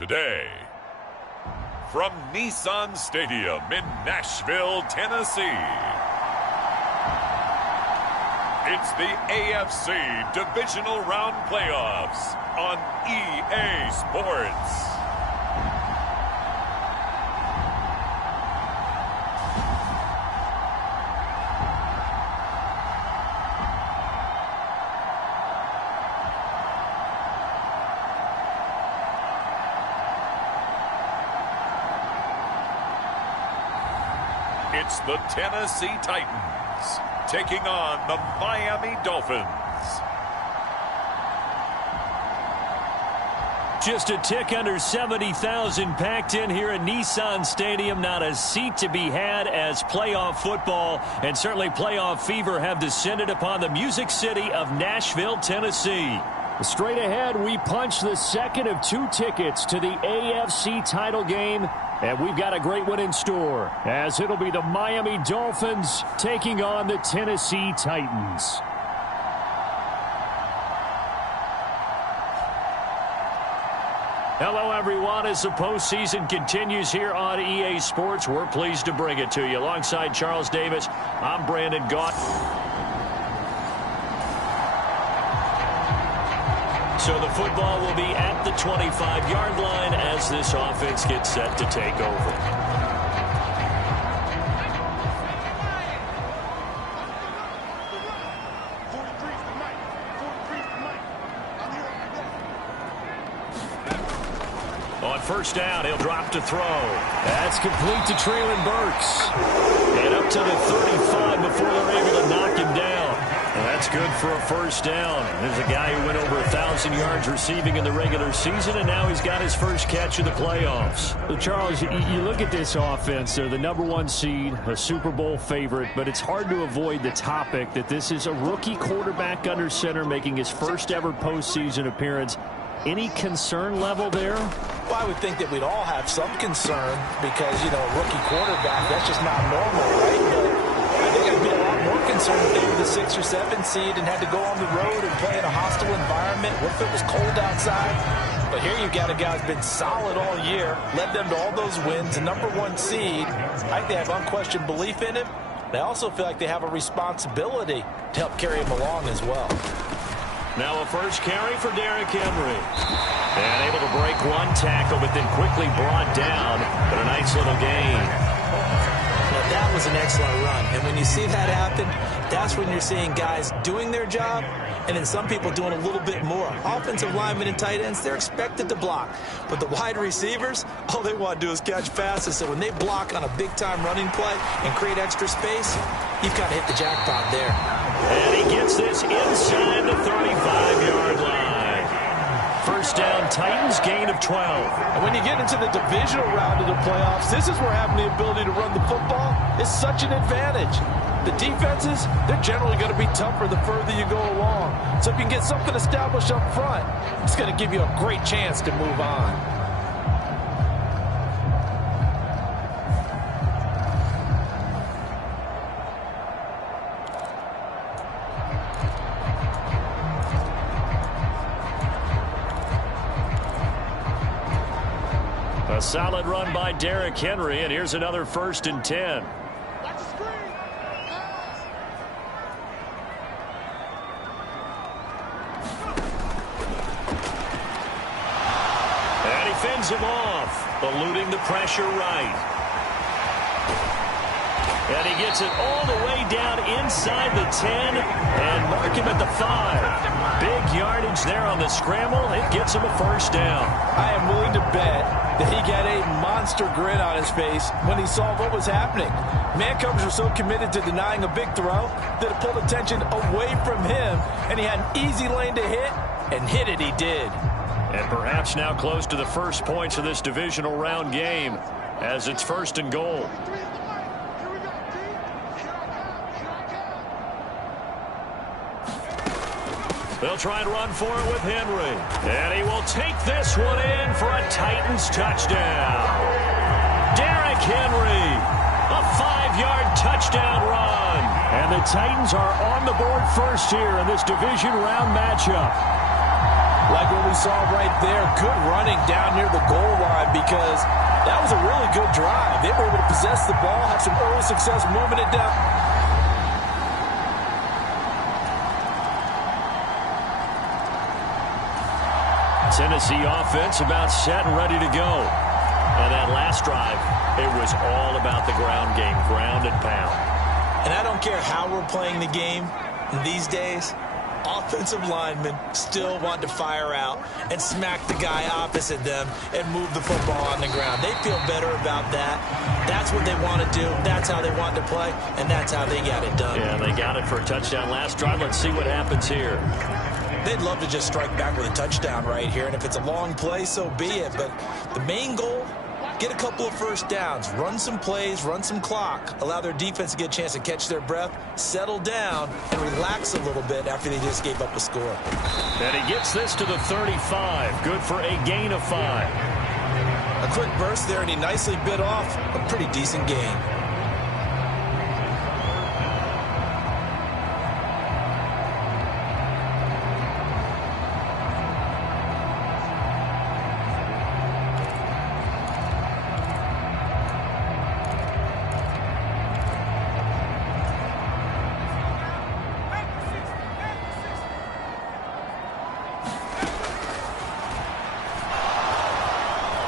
today. From Nissan Stadium in Nashville, Tennessee, it's the AFC Divisional Round Playoffs on EA Sports. It's the Tennessee Titans taking on the Miami Dolphins. Just a tick under 70,000 packed in here at Nissan Stadium. Not a seat to be had as playoff football and certainly playoff fever have descended upon the Music City of Nashville, Tennessee. Straight ahead, we punch the second of two tickets to the AFC title game. And we've got a great one in store, as it'll be the Miami Dolphins taking on the Tennessee Titans. Hello, everyone. As the postseason continues here on EA Sports, we're pleased to bring it to you. Alongside Charles Davis, I'm Brandon Gaunt. So the football will be at the 25-yard line as this offense gets set to take over. On first down, he'll drop to throw. That's complete to Traylon Burks. And up to the 35 before they're able to knock him down. Well, that's good for a first down. There's a guy who went over 1,000 yards receiving in the regular season, and now he's got his first catch of the playoffs. So, Charles, you look at this offense. They're the #1 seed, a Super Bowl favorite, but it's hard to avoid the topic that this is a rookie quarterback under center making his first ever postseason appearance. Any concern level there? Well, I would think that we'd all have some concern because, a rookie quarterback, that's just not normal, right? But I think I'd be a lot more concerned if they were the 6 or 7 seed and had to go on the road and play in a hostile environment. What if it was cold outside? But here you've got a guy who's been solid all year, led them to all those wins, a #1 seed. I think they have unquestioned belief in him. They also feel like they have a responsibility to help carry him along as well. Now a first carry for Derrick Henry. And able to break one tackle, but then quickly brought down. But a nice little gain. Now that was an excellent run. And when you see that happen, that's when you're seeing guys doing their job and then some people doing a little bit more. Offensive linemen and tight ends, they're expected to block. But the wide receivers, all they want to do is catch passes. So when they block on a big-time running play and create extra space, you've got to hit the jackpot there. And he gets this inside the 35-yard line. First down, Titans, gain of 12. And when you get into the divisional round of the playoffs, this is where having the ability to run the football is such an advantage. The defenses, they're generally going to be tougher the further you go along. So if you can get something established up front, it's going to give you a great chance to move on. A solid run by Derrick Henry, and here's another 1st and 10. And he fends him off, eluding the pressure right. And he gets it all the way down inside the 10 and mark him at the 5. Big yardage there on the scramble. It gets him a first down. I am willing to bet that he got a monster grin on his face when he saw what was happening. Man coverage were so committed to denying a big throw that it pulled attention away from him, and he had an easy lane to hit, and hit it he did. And perhaps now close to the first points of this divisional round game as it's 1st and goal. They'll try and run for it with Henry. And he will take this one in for a Titans touchdown. Derrick Henry, a 5-yard touchdown run. And the Titans are on the board first here in this division round matchup. Like what we saw right there, good running down near the goal line because that was a really good drive. They were able to possess the ball, have some early success moving it down. Tennessee offense about set and ready to go. And that last drive, it was all about the ground game, ground and pound. And I don't care how we're playing the game these days, offensive linemen still want to fire out and smack the guy opposite them and move the football on the ground. They feel better about that. That's what they want to do. That's how they want to play, and that's how they got it done. Yeah, they got it for a touchdown last drive. Let's see what happens here. They'd love to just strike back with a touchdown right here, and if it's a long play, so be it. But the main goal, get a couple of first downs, run some plays, run some clock, allow their defense to get a chance to catch their breath, settle down, and relax a little bit after they just gave up a score. And he gets this to the 35. Good for a gain of 5. A quick burst there, and he nicely bit off a pretty decent gain.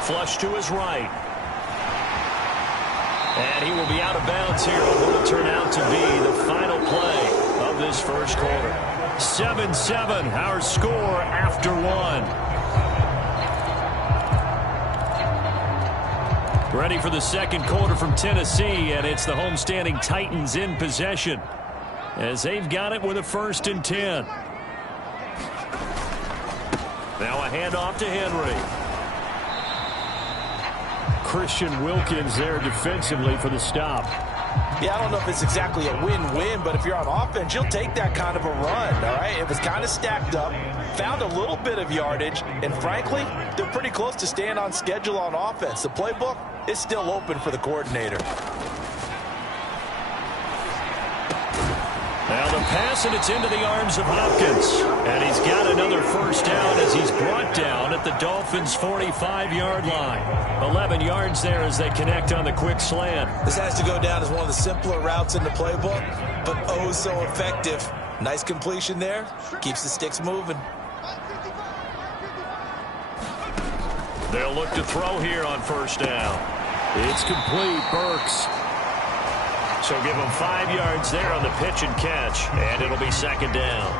Flush to his right. And he will be out of bounds here on what will turn out to be the final play of this first quarter. 7-7, our score after 1. Ready for the second quarter from Tennessee, and it's the homestanding Titans in possession as they've got it with a 1st and 10. Now a handoff to Henry. Christian Wilkins there defensively for the stop. Yeah, I don't know if it's exactly a win-win, but if you're on offense, you'll take that kind of a run, all right? It was kind of stacked up, found a little bit of yardage, and frankly, they're pretty close to staying on schedule on offense. The playbook is still open for the coordinator. Now the pass, and it's into the arms of Hopkins. And he's got another first down as he's brought down at the Dolphins' 45-yard line. 11 yards there as they connect on the quick slant. This has to go down as one of the simpler routes in the playbook, but oh so effective. Nice completion there. Keeps the sticks moving. They'll look to throw here on first down. It's complete. Burks. So give him 5 yards there on the pitch and catch, and it'll be second down.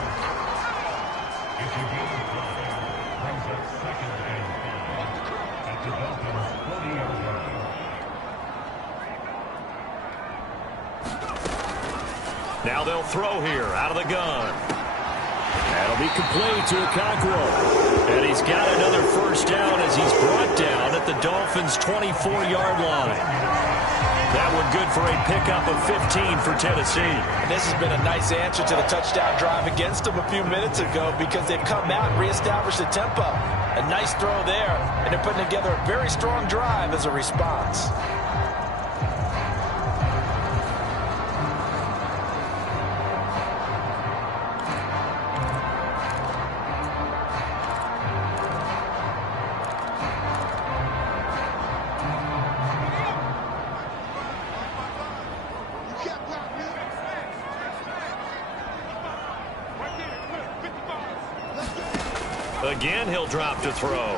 Now they'll throw here out of the gun. That'll be complete to Okonkwo. And he's got another first down as he's brought down at the Dolphins' 24-yard line. That one good for a pickup of 15 for Tennessee. And this has been a nice answer to the touchdown drive against them a few minutes ago because they've come out and reestablished the tempo. A nice throw there, and they're putting together a very strong drive as a response. Again, he'll drop to throw.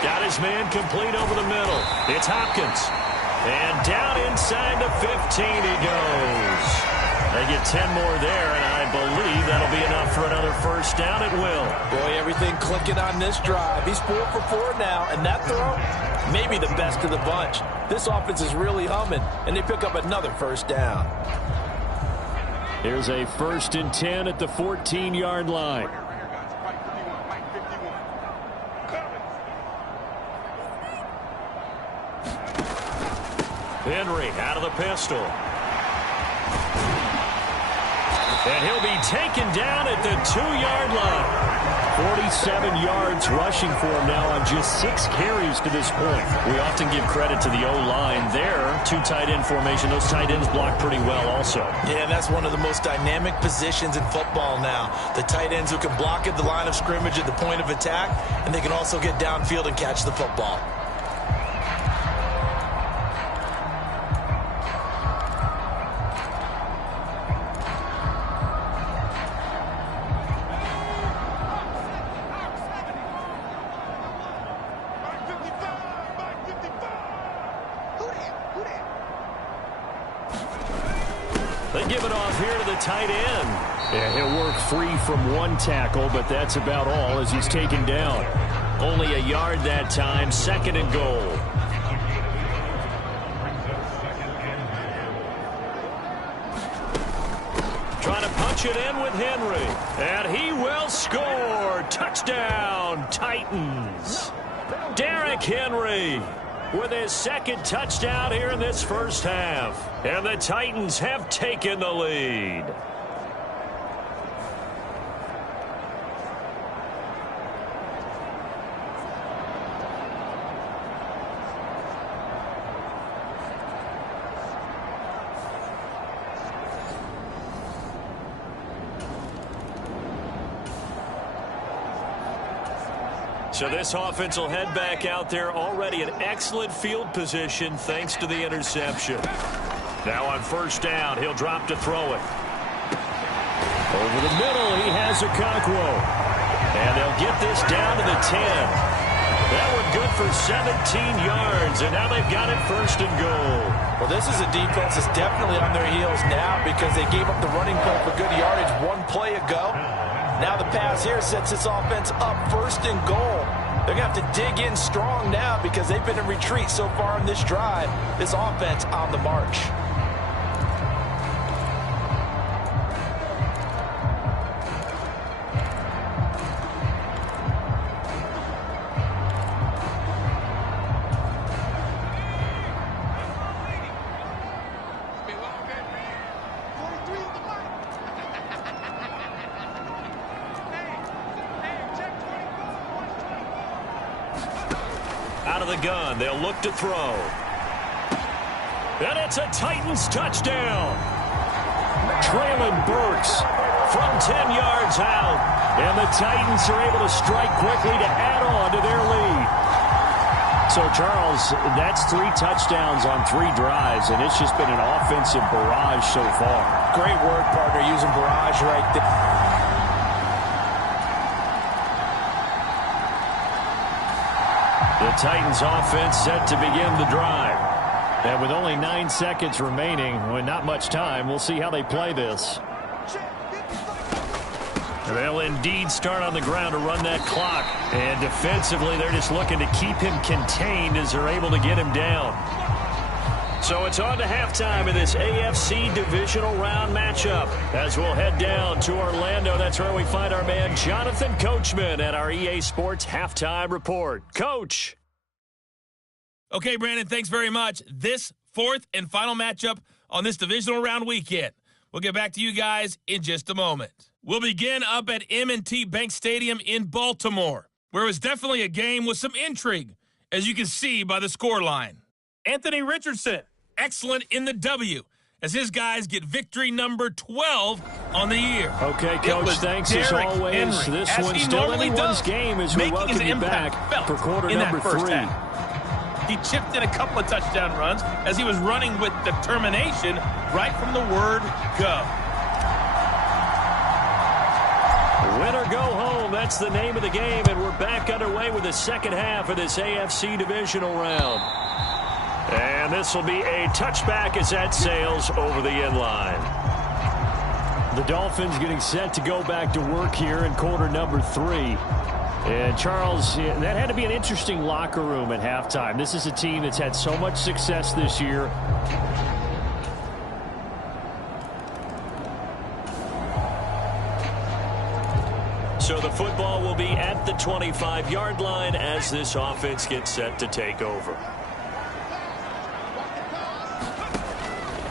Got his man complete over the middle. It's Hopkins. And down inside the 15 he goes. They get 10 more there, and I believe that'll be enough for another first down. It will. Boy, everything clicking on this drive. He's 4 for 4 now, and that throw, maybe the best of the bunch. This offense is really humming, and they pick up another first down. Here's a 1st and 10 at the 14-yard line. Henry out of the pistol. And he'll be taken down at the 2-yard line. 37 yards rushing for him now on just 6 carries to this point. We often give credit to the O-line there. 2 tight end formation. Those tight ends block pretty well also. Yeah, and that's one of the most dynamic positions in football now. The tight ends who can block at the line of scrimmage at the point of attack, and they can also get downfield and catch the football. They give it off here to the tight end. Yeah, he'll work free from 1 tackle, but that's about all as he's taken down. Only a yard that time, 2nd and goal. Trying to punch it in with Henry. And he will score. Touchdown, Titans. Derrick Henry with his 2nd touchdown here in this first half. And the Titans have taken the lead. So this offense will head back out there, already in excellent field position thanks to the interception. Now on 1st down, he'll drop to throw it. Over the middle, he has Okonkwo. And they'll get this down to the 10. That one good for 17 yards, and now they've got it 1st and goal. Well, this is a defense that's definitely on their heels now because they gave up the running play for good yardage 1 play ago. Now the pass here sets this offense up 1st and goal. They're going to have to dig in strong now because they've been in retreat so far in this drive. This offense on the march. Out of the gun, they'll look to throw. And it's a Titans touchdown. Traylon Burks from 10 yards out. And the Titans are able to strike quickly to add on to their lead. So, Charles, that's 3 touchdowns on 3 drives, and it's just been an offensive barrage so far. Great work, partner, using barrage right there. The Titans offense set to begin the drive. And with only 9 seconds remaining, with not much time, we'll see how they play this. They'll indeed start on the ground to run that clock. And defensively, they're just looking to keep him contained as they're able to get him down. So it's on to halftime in this AFC Divisional Round matchup. As we'll head down to Orlando, that's where we find our man Jonathan Coachman at our EA Sports Halftime Report. Coach. Okay, Brandon, thanks very much. This 4th and final matchup on this Divisional Round weekend. We'll get back to you guys in just a moment. We'll begin up at M&T Bank Stadium in Baltimore, where it was definitely a game with some intrigue, as you can see by the scoreline. Anthony Richardson, excellent in the W, as his guys get victory number 12 on the year. Okay, Coach, thanks as always. Henry, this one's still anyone's game as we welcome you back for quarter number 3. He chipped in a couple of touchdown runs as he was running with determination right from the word go. Win or go home, that's the name of the game, and we're back underway with the second half of this AFC Divisional Round. And this will be a touchback as that sails over the end line. The Dolphins getting set to go back to work here in quarter number 3. And, Charles, that had to be an interesting locker room at halftime. This is a team that's had so much success this year. So the football will be at the 25-yard line as this offense gets set to take over.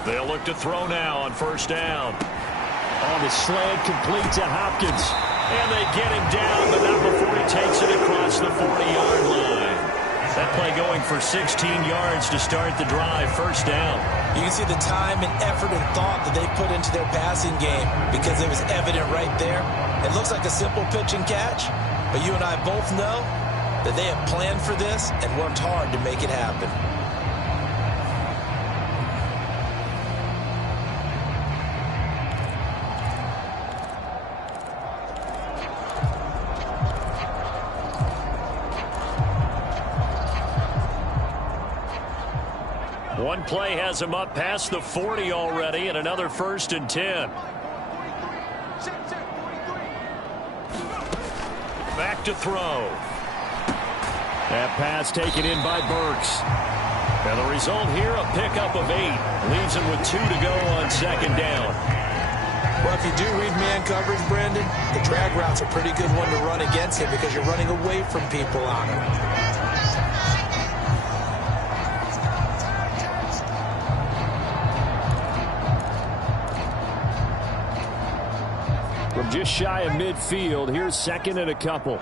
They'll look to throw now on 1st down. On the slant, complete to Hopkins. And they get him down, but not before he takes it across the 40-yard line. That play going for 16 yards to start the drive. First down. You can see the time and effort and thought that they put into their passing game because it was evident right there. It looks like a simple pitch and catch, but you and I both know that they have planned for this and worked hard to make it happen. One play has him up past the 40 already, and another 1st and 10. Back to throw. That pass taken in by Burks. And the result here, a pickup of 8. Leaves him with 2 to go on 2nd down. Well, if you do read man coverage, Brandon, the drag route's a pretty good one to run against him because you're running away from people on him. From just shy of midfield, here's 2nd and a couple.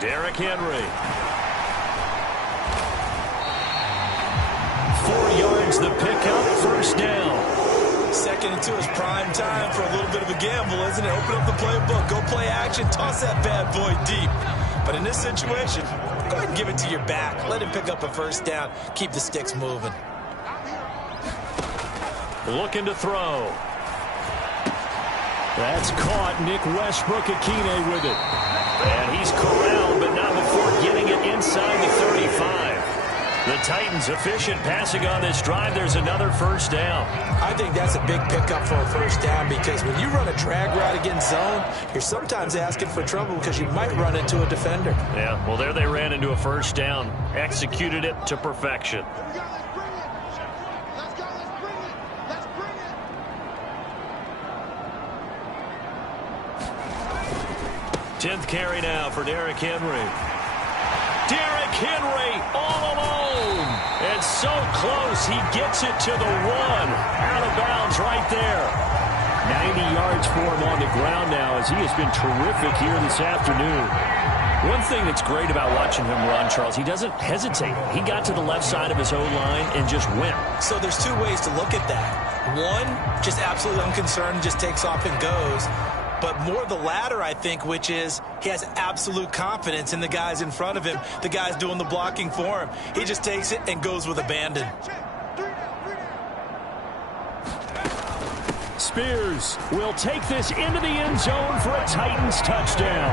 Derrick Henry. 4 yards the pickup, 1st down. 2nd and 2 is prime time for a little bit of a gamble, isn't it? Open up the playbook, go play action, toss that bad boy deep. But in this situation, go ahead and give it to your back. Let him pick up a 1st down. Keep the sticks moving. Looking to throw. That's caught. Nick Westbrook-Akine with it. And he's corralled, but not before getting it inside the 35. The Titans efficient passing on this drive. There's another 1st down. I think that's a big pickup for a 1st down because when you run a drag route against zone, you're sometimes asking for trouble because you might run into a defender. Yeah, well, there they ran into a 1st down. Executed it to perfection. 10th carry now for Derrick Henry. Derrick Henry all alone. And so close, he gets it to the 1. Out of bounds right there. 90 yards for him on the ground now as he has been terrific here this afternoon. One thing that's great about watching him run, Charles, he doesn't hesitate. He got to the left side of his O-line and just went. So there's 2 ways to look at that. One, just absolutely unconcerned, just takes off and goes. But more the latter, I think, which is he has absolute confidence in the guys in front of him, the guys doing the blocking for him. He just takes it and goes with abandon. Spears will take this into the end zone for a Titans touchdown.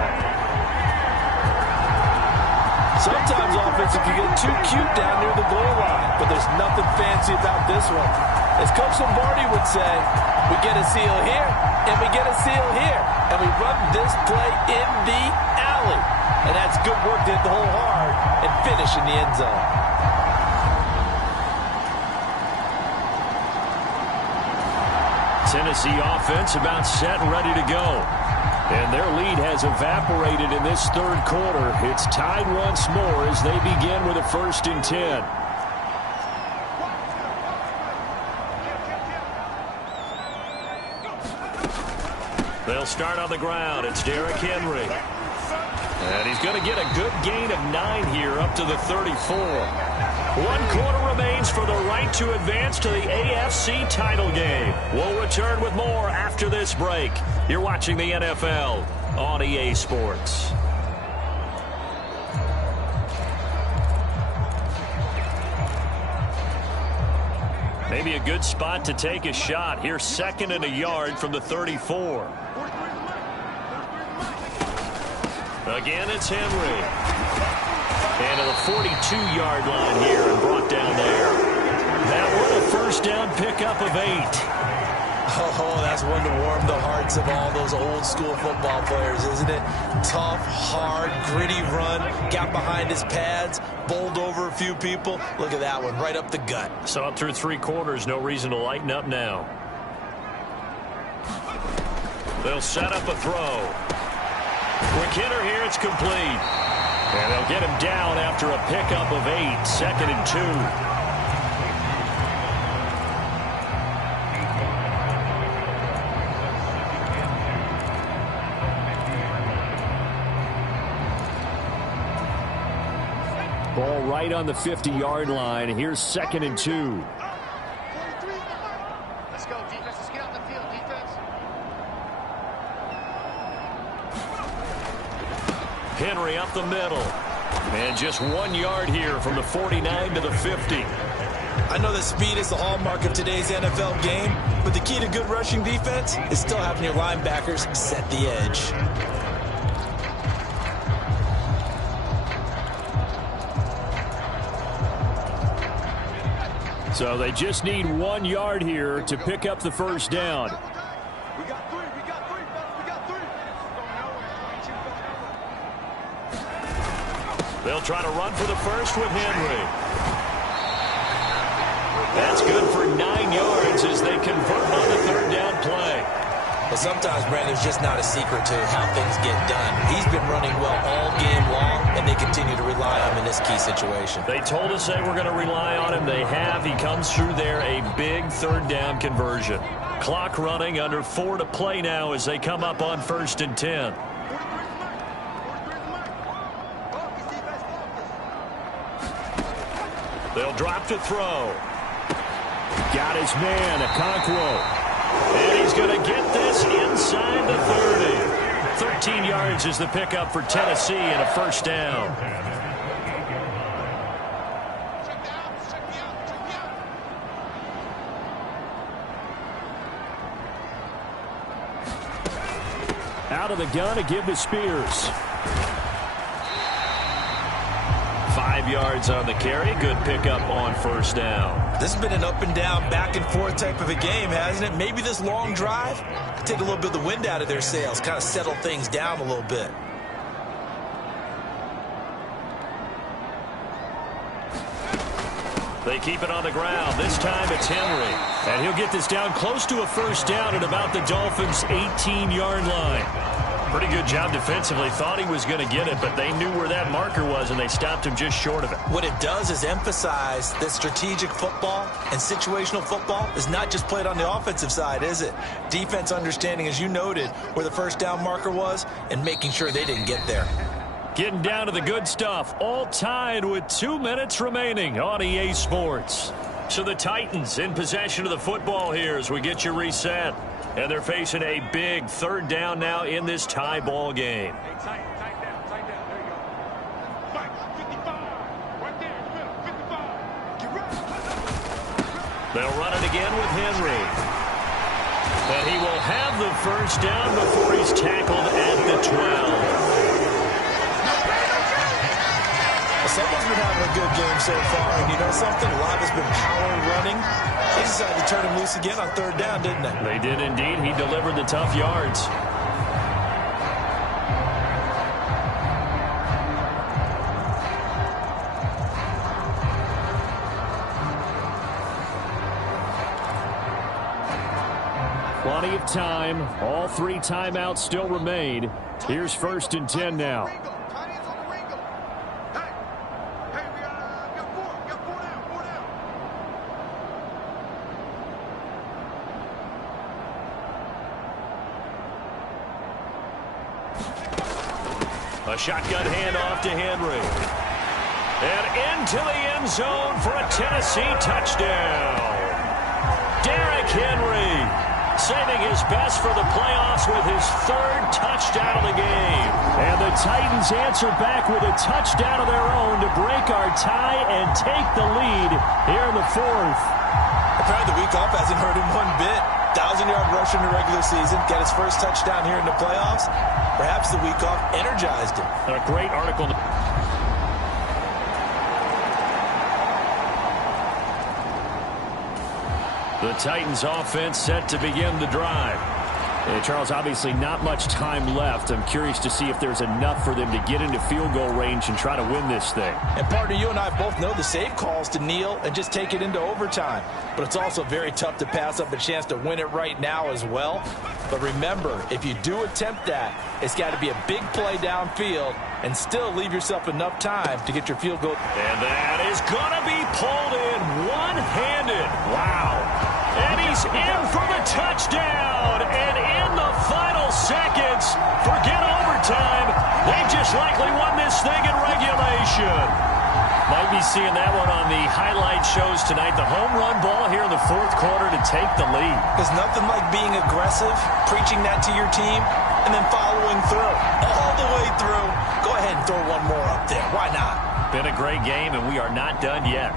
Sometimes offense can get too cute down near the goal line, but there's nothing fancy about this one. As Coach Lombardi would say, we get a seal here, and we get a seal here, and we run this play in the alley. And that's good work to hit the hole hard and finish in the end zone. Tennessee offense about set and ready to go. And their lead has evaporated in this 3rd quarter. It's tied once more as they begin with a 1st and 10. They'll start on the ground. It's Derrick Henry. And he's going to get a good gain of 9 here up to the 34. 1 quarter remains for the right to advance to the AFC title game. We'll return with more after this break. You're watching the NFL on EA Sports. Maybe a good spot to take a shot. Here's 2nd and a yard from the 34. Again, it's Henry. And to the 42-yard line here and brought down there. That one a 1st down pickup of 8. Oh, that's one to warm the hearts of all those old school football players, isn't it? Tough, hard, gritty run, got behind his pads, bowled over a few people. Look at that one, right up the gut. Saw it through 3 quarters, no reason to lighten up now. They'll set up a throw. McKinnon here, it's complete. And they'll get him down after a pickup of 8, 2nd and 2. Ball right on the 50-yard line. Here's 2nd and 2. Let's go, defense. Let's get out the field, defense. Henry up the middle. And just 1 yard here from the 49 to the 50. I know that speed is the hallmark of today's NFL game, but the key to good rushing defense is still having your linebackers set the edge. So they just need 1 yard here to pick up the first down. We got three. We got three. We got three. They'll try to run for the first with Henry. That's good for 9 yards as they convert on the 3rd down play. But sometimes, Brand, there's just not a secret to how things get done. He's been running well all game long, and they continue to rely on him in this key situation. They told us they were going to rely on him. They have. He comes through there, a big 3rd down conversion. Clock running, under 4 to play now as they come up on 1st and 10. They'll drop to throw. Got his man, Okonkwo. And he's going to get this inside the 30. 13 yards is the pickup for Tennessee and a first down. Out of the gun to give to Spears. 5 yards on the carry. Good pickup on first down. This has been an up and down, back and forth type of a game, hasn't it? Maybe this long drive could take a little bit of the wind out of their sails, kind of settle things down a little bit. They keep it on the ground. This time it's Henry. And he'll get this down close to a first down at about the Dolphins' 18-yard line. Pretty good job defensively. Thought he was going to get it, but they knew where that marker was, and they stopped him just short of it. What it does is emphasize that strategic football and situational football is not just played on the offensive side, is it? Defense understanding, as you noted, where the first down marker was and making sure they didn't get there. Getting down to the good stuff, all tied with 2 minutes remaining on EA Sports. So the Titans in possession of the football here as we get you reset. And they're facing a big 3rd down now in this tie ball game. Hey, tight down. There you go. Mike, 55. Right there in the middle. 55. Get ready. They'll run it again with Henry. And he will have the first down before he's tackled at the 12. Someone's been having a good game so far, and you know something? A lot has been power running. They decided to turn him loose again on 3rd down, didn't they? They did indeed. He delivered the tough yards. Plenty of time. All 3 timeouts still remain. Here's 1st and 10 now. A shotgun handoff to Henry. And into the end zone for a Tennessee touchdown. Derrick Henry saving his best for the playoffs with his 3rd touchdown of the game. And the Titans answer back with a touchdown of their own to break our tie and take the lead here in the 4th. Apparently the week off hasn't hurt him one bit. 1,000-yard rush in the regular season, get his first touchdown here in the playoffs. Perhaps the week off energized him. And a great article. The Titans offense set to begin the drive. Charles, obviously not much time left. I'm curious to see if there's enough for them to get into field goal range and try to win this thing. And partner, you and I both know the safe calls to kneel and just take it into overtime. But it's also very tough to pass up a chance to win it right now as well. But remember, if you do attempt that, it's got to be a big play downfield and still leave yourself enough time to get your field goal. And that is going to be pulled in one-handed. Wow. And he's in for the touchdown. And in the final seconds, forget overtime, they just likely won this thing in regulation. Might be seeing that one on the highlight shows tonight. The home run ball here in the fourth quarter to take the lead. There's nothing like being aggressive, preaching that to your team, and then following through. All the way through. Go ahead and throw one more up there. Why not? Been a great game, and we are not done yet.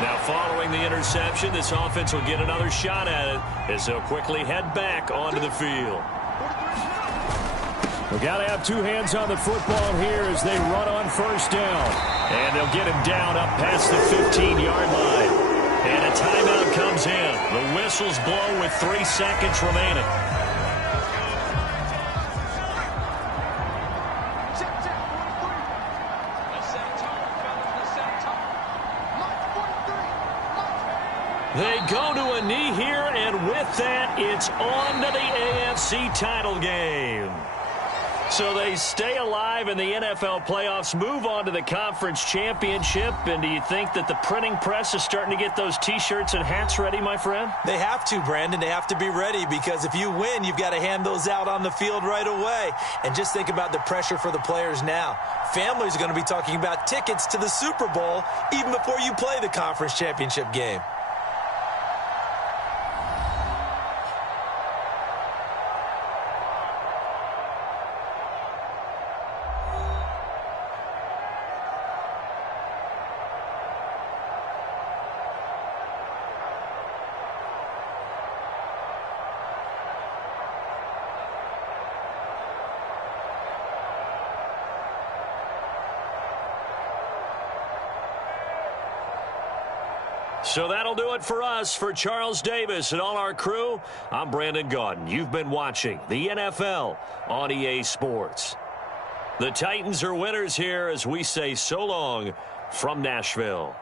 Now, following the interception, this offense will get another shot at it as they'll quickly head back onto the field. We've got to have two hands on the football here as they run on first down. And they'll get him down up past the 15-yard line. And a timeout comes in. The whistles blow with 3 seconds remaining. They go to a knee here, and with that, it's on to the AFC title game. So they stay alive in the NFL playoffs, move on to the conference championship, and do you think that the printing press is starting to get those T-shirts and hats ready, my friend? They have to, Brandon. They have to be ready because if you win, you've got to hand those out on the field right away. And just think about the pressure for the players now. Families are going to be talking about tickets to the Super Bowl even before you play the conference championship game. So that'll do it for us. For Charles Davis and all our crew, I'm Brandon Gaudin. You've been watching the NFL on EA Sports. The Titans are winners here as we say so long from Nashville.